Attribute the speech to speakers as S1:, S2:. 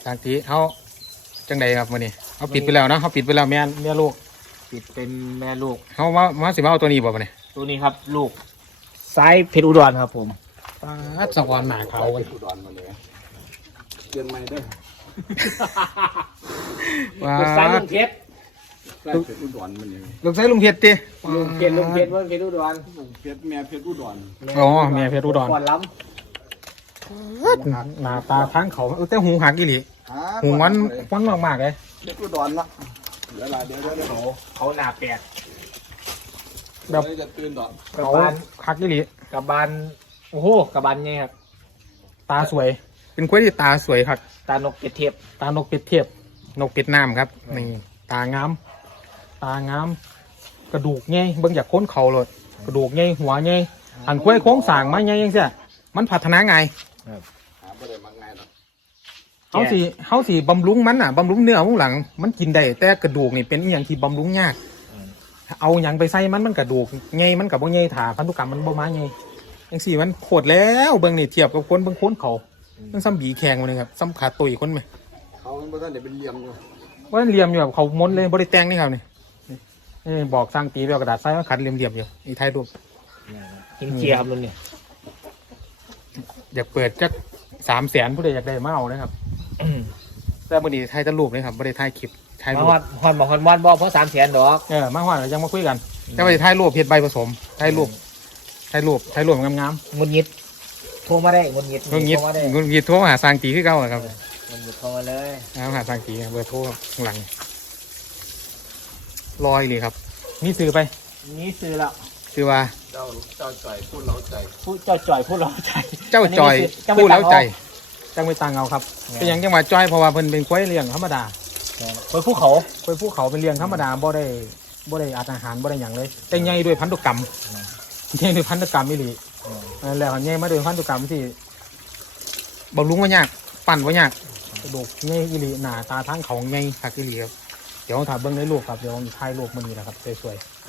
S1: ทางทีเขาจังใดครับวันนี้เขาปิดไปแล้วนะเขาปิดไปแล้วแม่ลูก
S2: ปิดเป็นแม่ลูก
S1: เขามาสิมาเอาตัวนี้บ่วันนี้
S2: ตัวนี้ครับลูกไซส์เพชรอุดรครับผม
S1: ปลาสวรรค์หนาเขาเพชรอุดรมาเลย
S3: เดือนใหม่เด้อ
S2: ลูกไซส์ลุงเพชร
S3: ลูกเพชรอุดรมันยัง
S1: ลูกไซส์ลุงเพชรดิ
S2: ลุงเพชรว่าเพชรอุดร
S3: ลุงเพชรแม่เพชรอุดร
S1: อ๋อแม่เพชรอุดร
S2: ก่อนล้ำ
S1: หน้าตาทั้งเขาแต่หูหักอีหลีหูวันมากๆเลย
S3: เพชรอุดรละเดี๋ยว
S2: เขาหน้าแปด
S1: แบบ
S3: จะตื่นดอก
S1: เขาหักอีหลี
S2: กับบานโอ้โหกับบานไงครับ
S1: ตาสวยเป็นกล้วยที่ตาสวยครับ
S2: ตานกเป็ดเทียบ
S1: ตานกเป็ดเทียบนกเป็ดน้ำครับนี่ตางามกระดูกไงเบิ่งจากโค้นเข่าเลยกระดูกไงหัวไงหันกล้วยโค้งสางมาไงยังเสียมันพัฒนาไงเขาสีบำรุงมันบำรุงเนื้อมุ่งหลังมันกินได้แต่กระดูกนี่เป็นอย่างที่บำรุงยากเอาอย่างไปใส่มันกระดูกไงมันกับบ่ไงถาพันธุกรรมมันบ่มาไงอย่างสี่มันโคตรแล้วเบิ่งนี่เทียบกับคนเบิ่งโค้นเขามันซ้ำบีแข็งเลยครับซ้ำขาตุยคนไหม
S3: เขาไม่ได้เป็นเหลี่ยมอยู่
S1: ว่าเหลี่ยมอยู่แบบเขาม้วนเลยบริแตงนี่ครับนี่บอกสร้างตีแบบกระดาษใส่ว่าขัดเหลี่ยมอยู่อีไทยรูป
S2: หินเจียครับรุ่นนี้
S1: อยากเปิดจัก300,000ผู้ใดอยากได้มาเอานะครับแต่บางทีไทยตะลูปเลยครับบริไทยคลิปไทยรูป
S2: ฮอนบอกฮอนวันบอกเพราะ300,000ดอก
S1: มาฮอนยังมาคุยกันแต่บริไทยรูปเพชรใบผสมไทยรูปงาม
S2: งุนยิดโทรมาได้งุนยิด
S1: โทรหาสร้างตีขึ้นเก้าครับ
S2: งุนยิดโทรมาเลย
S1: หาสร้างตีเบอร์โทรข้างหลังลอยเลยครับนี่ซื้อไป
S2: นี่ซื้อแล้ว
S1: ซื้อว่า
S3: เจ้าจ่อยพูดเล้าใจ
S2: เจ้าจ่อยพูดเล้าใจ
S1: เจ้าจ่อยพูดเล้าใจจังไปตังเอาครับเป็นอย่างจังหวะจ้อยเพราะว่าเพิ่นเป็นควายเลี้ยงธรรมดา
S2: ควายภูเขา
S1: เป็นเลี้ยงธรรมดาบ่ได้อาหารบ่ได้อย่างเลยแต่ใหญ่ด้วยพันธุกรรมไม่หลีแล้วใหญ่มาด้วยพันธุกรรมที่บำรุงว่ายากปั่นว่ายากกระดูกใหญ่อีหลีหน้าตาทั้งเขาใหญ่คักอีหลีครับเดี๋ยวถ่ายเบิ้งในรูปครับเดี๋ยวถ่ายรูปมันนี่แหละครับสวยๆ